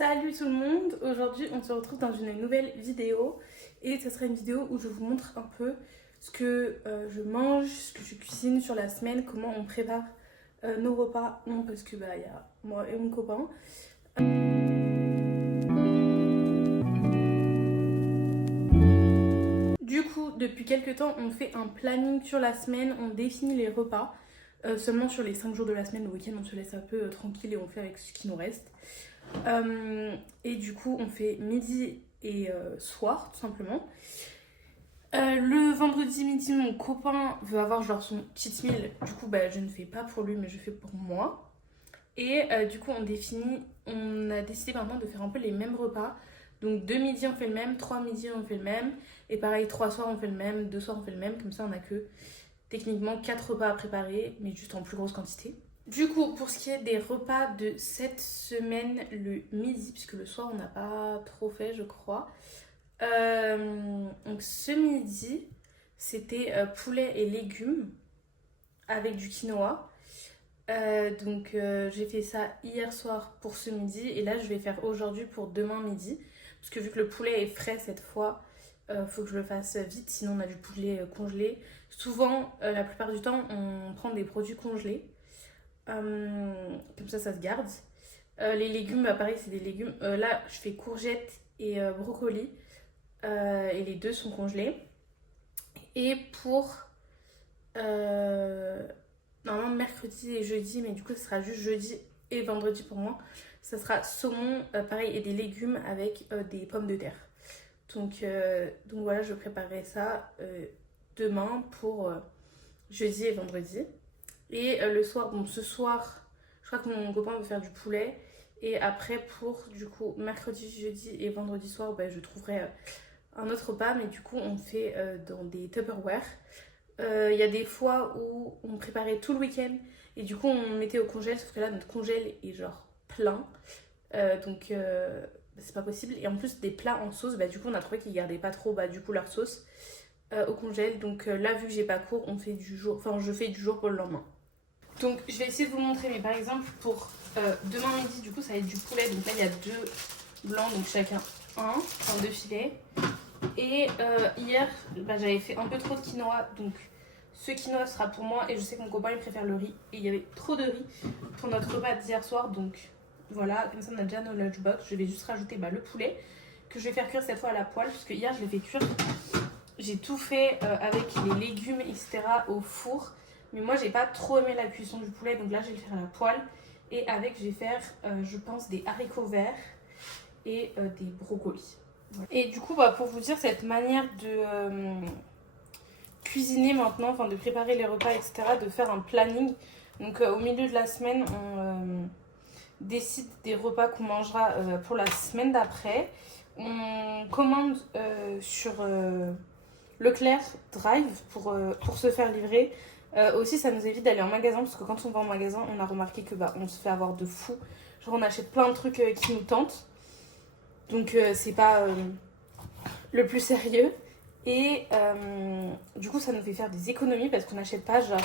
Salut tout le monde, aujourd'hui on se retrouve dans une nouvelle vidéo et ce sera une vidéo où je vous montre un peu ce que je mange, ce que je cuisine sur la semaine, comment on prépare nos repas, non parce que y a moi et mon copain. Du coup, depuis quelques temps, on fait un planning sur la semaine, on définit les repas. Seulement sur les 5 jours de la semaine, le week-end on se laisse un peu tranquille et on fait avec ce qui nous reste. Et du coup, on fait midi et soir, tout simplement. Le vendredi midi, mon copain veut avoir genre son cheat meal. Du coup, je ne fais pas pour lui, mais je fais pour moi. Et du coup, on a décidé maintenant de faire un peu les mêmes repas. Donc, 2 midis, on fait le même, 3 midis, on fait le même. Et pareil, 3 soirs, on fait le même, 2 soirs, on fait le même. Comme ça, on a que techniquement 4 repas à préparer, mais juste en plus grosse quantité. Du coup, pour ce qui est des repas de cette semaine, le midi, puisque le soir on n'a pas trop fait, je crois. Donc ce midi, c'était poulet et légumes avec du quinoa. J'ai fait ça hier soir pour ce midi et là je vais faire aujourd'hui pour demain midi. Parce que vu que le poulet est frais cette fois, faut que je le fasse vite, sinon on a du poulet congelé. Souvent, la plupart du temps, on prend des produits congelés. Comme ça se garde. Les légumes, pareil, c'est des légumes. Là, je fais courgettes et brocolis. Et les deux sont congelés. Et pour. Normalement, mercredi et jeudi, mais du coup, ce sera juste jeudi et vendredi pour moi. Ça sera saumon, pareil, et des légumes avec des pommes de terre. Donc voilà, je préparerai ça demain pour jeudi et vendredi. Et le soir, bon, ce soir, je crois que mon copain veut faire du poulet. Et après, pour du coup, mercredi, jeudi et vendredi soir, je trouverai un autre repas. Mais du coup, on fait dans des Tupperware. Il y a des fois où on préparait tout le week-end. Et du coup, on mettait au congèle. Sauf que là, notre congèle est genre plein. C'est pas possible. Et en plus, des plats en sauce, du coup, on a trouvé qu'ils gardaient pas trop du coup leur sauce au congèle. Donc là, vu que j'ai pas cours, on fait du jour. Enfin, je fais du jour pour le lendemain. Donc je vais essayer de vous montrer, mais par exemple pour demain midi, du coup ça va être du poulet. Donc là il y a deux blancs, donc chacun deux filets. Et hier j'avais fait un peu trop de quinoa, donc ce quinoa sera pour moi. Et je sais que mon copain il préfère le riz. Et il y avait trop de riz pour notre repas d'hier soir, donc voilà, comme ça on a déjà nos lunchbox. Je vais juste rajouter le poulet que je vais faire cuire cette fois à la poêle, parce que hier je l'ai fait cuire. J'ai tout fait avec les légumes, etc. au four. Mais moi, j'ai pas trop aimé la cuisson du poulet. Donc là, je vais le faire à la poêle. Et avec, je vais faire, je pense, des haricots verts et des brocolis. Voilà. Et du coup, pour vous dire, cette manière de cuisiner maintenant, enfin de préparer les repas, etc., de faire un planning. Donc au milieu de la semaine, on décide des repas qu'on mangera pour la semaine d'après. On commande sur Leclerc Drive pour se faire livrer. Aussi, ça nous évite d'aller en magasin, parce que quand on va en magasin, on a remarqué que on se fait avoir de fou. Genre, on achète plein de trucs qui nous tentent. Donc, c'est pas le plus sérieux. Et du coup, ça nous fait faire des économies, parce qu'on n'achète pas genre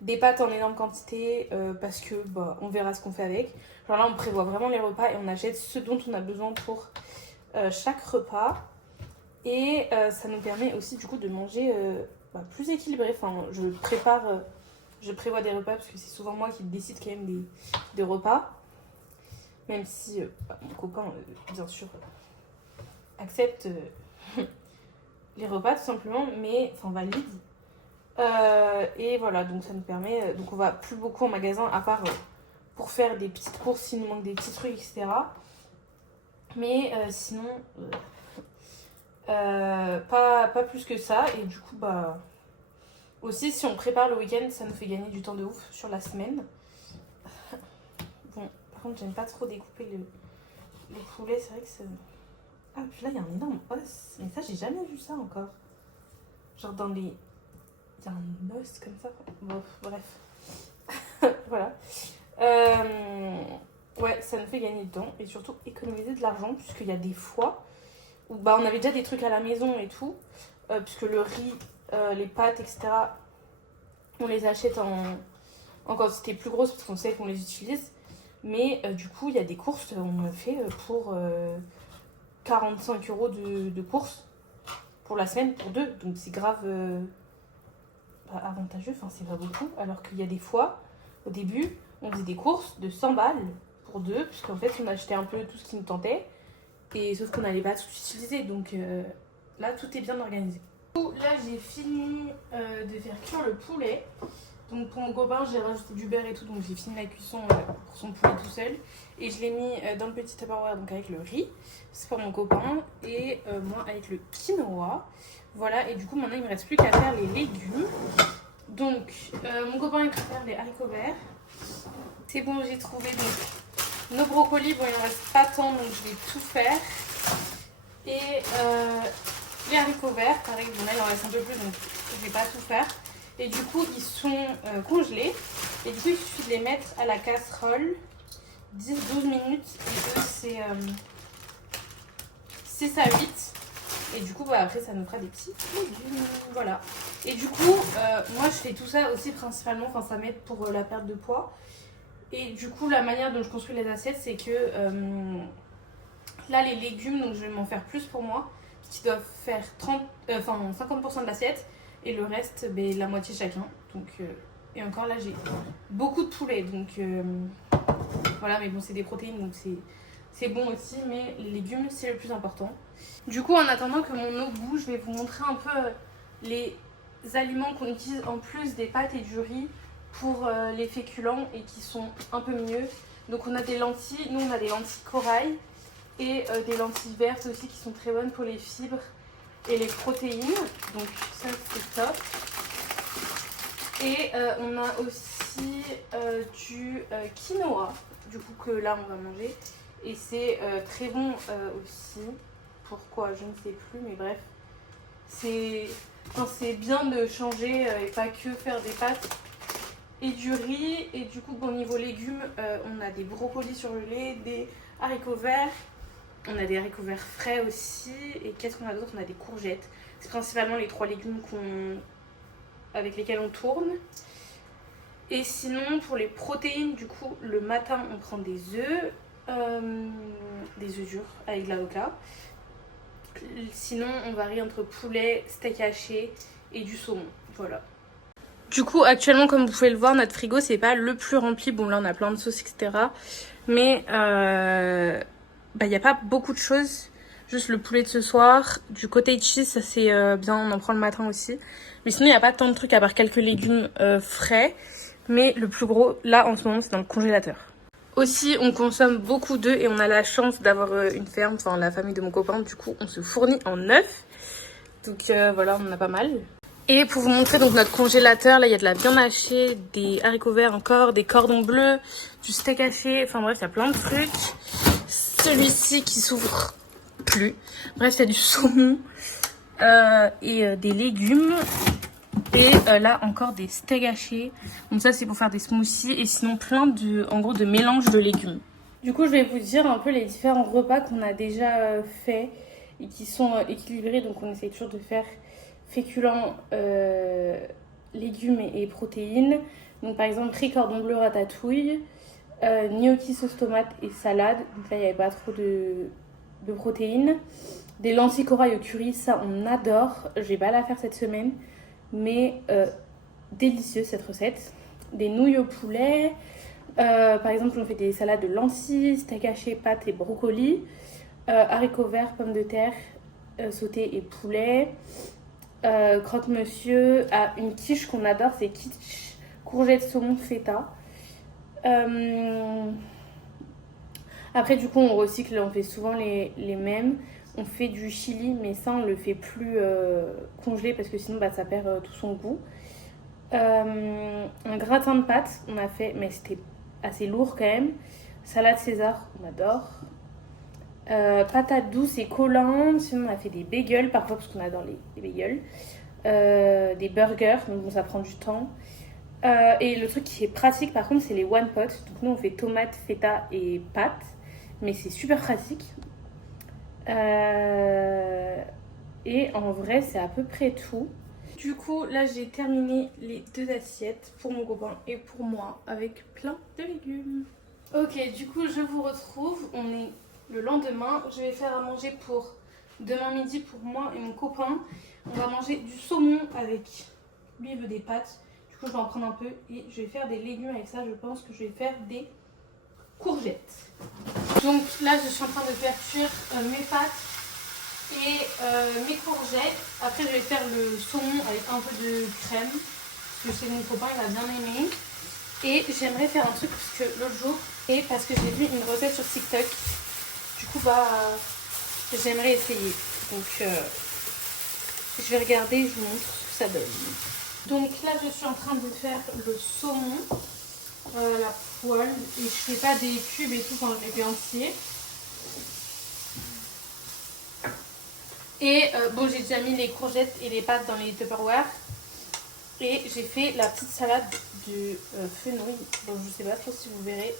des pâtes en énorme quantité, parce que on verra ce qu'on fait avec. Genre là, on prévoit vraiment les repas et on achète ce dont on a besoin pour chaque repas. Et ça nous permet aussi du coup de manger plus équilibré. Enfin, je prévois des repas parce que c'est souvent moi qui décide quand même des repas. Même si mon copain, bien sûr, accepte les repas tout simplement, mais enfin valide. Et voilà, donc ça nous permet. Donc on va plus beaucoup en magasin à part pour faire des petites courses s'il nous manque des petits trucs, etc. Mais sinon. Pas plus que ça. Et du coup, aussi, si on prépare le week-end, ça nous fait gagner du temps de ouf sur la semaine. Bon, par contre, j'aime pas trop découper le poulet. C'est vrai que c'est. Ah, puis là, il y a un énorme os. Mais ça, j'ai jamais vu ça encore. Genre dans les. Il y a un os comme ça. Bon, bref. Voilà. Ouais, ça nous fait gagner du temps et surtout économiser de l'argent, puisqu'il y a des fois où on avait déjà des trucs à la maison et tout, puisque le riz, les pâtes, etc., on les achète en quantité plus grosse parce qu'on sait qu'on les utilise. Mais du coup, il y a des courses, on me fait pour 45 € de courses pour la semaine, pour 2. Donc c'est grave avantageux, enfin c'est pas beaucoup. Alors qu'il y a des fois, au début, on faisait des courses de 100 balles pour 2, puisqu'en fait on achetait un peu tout ce qui nous tentait. Et sauf qu'on n'allait pas tout utiliser, donc là tout est bien organisé. Du coup, là j'ai fini de faire cuire le poulet. Donc pour mon copain, j'ai rajouté du beurre et tout, donc j'ai fini la cuisson pour son poulet tout seul. Et je l'ai mis dans le petit tupperware, donc avec le riz. C'est pour mon copain. Et moi avec le quinoa. Voilà, et du coup maintenant il me reste plus qu'à faire les légumes. Donc mon copain il prépare les haricots verts. C'est bon, j'ai trouvé donc nos brocolis. Bon, il en reste pas tant, donc je vais tout faire. Et les haricots verts, pareil, bon là il en reste un peu plus, donc je vais pas tout faire. Et du coup, ils sont congelés. Et du coup, il suffit de les mettre à la casserole 10-12 minutes. Et eux, c'est 6 à 8. Et du coup, bah, après, ça nous fera des petits légumes. Voilà. Et du coup, moi, je fais tout ça aussi principalement. Enfin, ça m'aide pour la perte de poids. Et du coup, la manière dont je construis les assiettes, c'est que là, les légumes, donc je vais m'en faire plus pour moi. Qui doivent faire 50% de l'assiette. Et le reste, ben, la moitié chacun. Donc, et encore là, j'ai beaucoup de poulet. Donc voilà, mais bon, c'est des protéines, donc c'est bon aussi. Mais les légumes, c'est le plus important. Du coup, en attendant que mon eau bouge, je vais vous montrer un peu les aliments qu'on utilise en plus des pâtes et du riz pour les féculents et qui sont un peu mieux. Donc on a des lentilles, nous on a des lentilles corail et des lentilles vertes aussi qui sont très bonnes pour les fibres et les protéines, donc ça c'est top. Et on a aussi du quinoa, du coup que là on va manger. Et c'est très bon aussi. Pourquoi je ne sais plus, mais bref. C'est bien de changer et pas que faire des pâtes et du riz. Et du coup, bon, niveau légumes, on a des brocolis sur le lait, des haricots verts. On a des haricots verts frais aussi. Et qu'est-ce qu'on a d'autre? On a des courgettes. C'est principalement les 3 légumes avec lesquels on tourne. Et sinon, pour les protéines, du coup, le matin, on prend des œufs durs avec de l'avocat. Sinon, on varie entre poulet, steak haché et du saumon. Voilà. Du coup, actuellement, comme vous pouvez le voir, notre frigo, c'est pas le plus rempli. Bon, là, on a plein de sauces, etc. Mais il n'y a pas beaucoup de choses. Juste le poulet de ce soir. Du cottage cheese, ça c'est bien, on en prend le matin aussi. Mais sinon, il n'y a pas tant de trucs à part quelques légumes frais. Mais le plus gros, là, en ce moment, c'est dans le congélateur. Aussi, on consomme beaucoup d'œufs et on a la chance d'avoir une ferme, enfin la famille de mon copain. Du coup, on se fournit en œufs. Donc voilà, on en a pas mal. Et pour vous montrer donc notre congélateur, là il y a de la viande hachée, des haricots verts encore, des cordons bleus, du steak haché, enfin bref, il y a plein de trucs. Celui-ci qui s'ouvre plus. Bref, il y a du saumon et des légumes. Et là encore des steaks hachés. Donc ça c'est pour faire des smoothies et sinon plein de mélanges de légumes. Du coup je vais vous dire un peu les différents repas qu'on a déjà fait et qui sont équilibrés. Donc on essaye toujours de faire féculents, légumes et protéines. Donc par exemple riz cordon bleu ratatouille, gnocchi sauce tomate et salade. Donc là il n'y avait pas trop de protéines. Des lentilles corail au curry, ça on adore. Je vais pas la faire cette semaine. Mais délicieuse cette recette. Des nouilles au poulet. Par exemple, on fait des salades de lentilles, steak haché, pâtes et brocolis. Haricots verts, pommes de terre sautées et poulet. Croque-monsieur. Une quiche qu'on adore, c'est quiche courgettes, saumon, feta. Après, du coup, on recycle, on fait souvent les mêmes. On fait du chili, mais ça, on le fait plus congelé parce que sinon, ça perd tout son goût. Un gratin de pâtes, on a fait, mais c'était assez lourd quand même. Salade César, on adore. Patates douces et collants. Sinon, on a fait des bagels parfois parce qu'on adore les bagels. Des burgers, donc bon, ça prend du temps. Et le truc qui est pratique, par contre, c'est les one pot. Donc, nous, on fait tomates, feta et pâtes. Mais c'est super pratique. Et en vrai, c'est à peu près tout. Du coup, là, j'ai terminé les 2 assiettes pour mon copain et pour moi avec plein de légumes. Ok, du coup je vous retrouve, on est le lendemain, je vais faire à manger pour demain midi pour moi et mon copain. On va manger du saumon avec, lui il veut des pâtes, du coup je vais en prendre un peu et je vais faire des légumes avec ça, je pense que je vais faire des courgettes. Donc là je suis en train de faire cuire mes pâtes et mes courgettes. Après je vais faire le saumon avec un peu de crème, parce que c'est mon copain, il a bien aimé. Et j'aimerais faire un truc parce que l'autre jour, et parce que j'ai vu une recette sur TikTok, du coup j'aimerais essayer. Donc je vais regarder et je vous montre ce que ça donne. Donc là je suis en train de faire le saumon, la poêle, et je fais pas des cubes et tout, quand je les fais entiers. Et bon, j'ai déjà mis les courgettes et les pâtes dans les Tupperware. Et j'ai fait la petite salade de fenouil. Bon, je sais pas trop si vous verrez.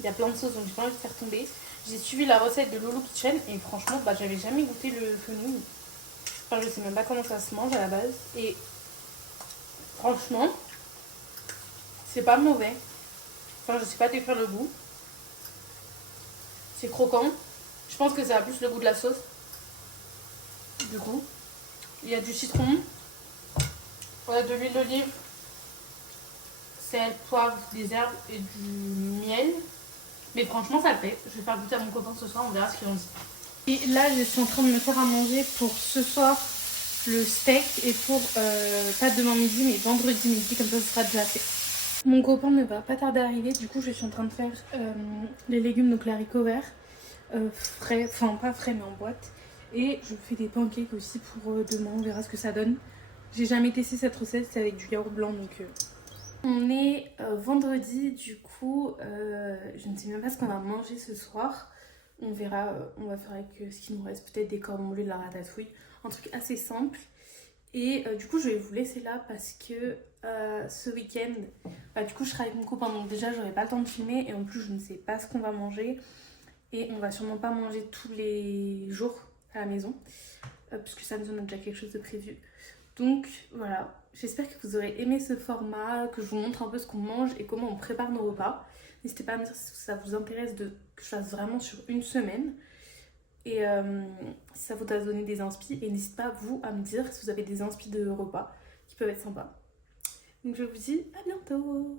Il y a plein de sauces, donc j'ai pas envie de faire tomber. J'ai suivi la recette de Lolo Kitchen et franchement, bah, j'avais jamais goûté le fenouil. Enfin, je sais même pas comment ça se mange à la base. Et franchement, c'est pas mauvais. Enfin, je sais pas décrire le goût. C'est croquant. Je pense que ça a plus le goût de la sauce. Du coup, il y a du citron. On a de l'huile d'olive, sel, poivre, des herbes et du miel. Mais franchement, ça le fait. Je vais faire goûter à mon copain ce soir, on verra ce qu'il en dit. Et là, je suis en train de me faire à manger pour ce soir le steak et pour pas demain midi, mais vendredi midi, comme ça, ce sera déjà fait. Mon copain ne va pas tarder à arriver, du coup, je suis en train de faire les légumes, donc l'haricot vert, frais, enfin pas frais, mais en boîte. Et je fais des pancakes aussi pour demain, on verra ce que ça donne. J'ai jamais testé cette recette, c'est avec du yaourt blanc, donc... On est vendredi, du coup, je ne sais même pas ce qu'on va manger ce soir. On verra, on va faire avec ce qu'il nous reste, peut-être des cordons moulés, de la ratatouille, un truc assez simple. Et du coup, je vais vous laisser là parce que ce week-end, bah, du coup, je serai avec mon copain, donc déjà, j'aurai pas le temps de filmer. Et en plus, je ne sais pas ce qu'on va manger. Et on va sûrement pas manger tous les jours à la maison, puisque ça nous donne déjà quelque chose de prévu. Donc voilà, j'espère que vous aurez aimé ce format, que je vous montre un peu ce qu'on mange et comment on prépare nos repas. N'hésitez pas à me dire si ça vous intéresse que je fasse vraiment sur une semaine. Et si ça vous a donné des inspi. Et n'hésitez pas, vous, à me dire si vous avez des inspi de repas qui peuvent être sympas. Donc je vous dis à bientôt.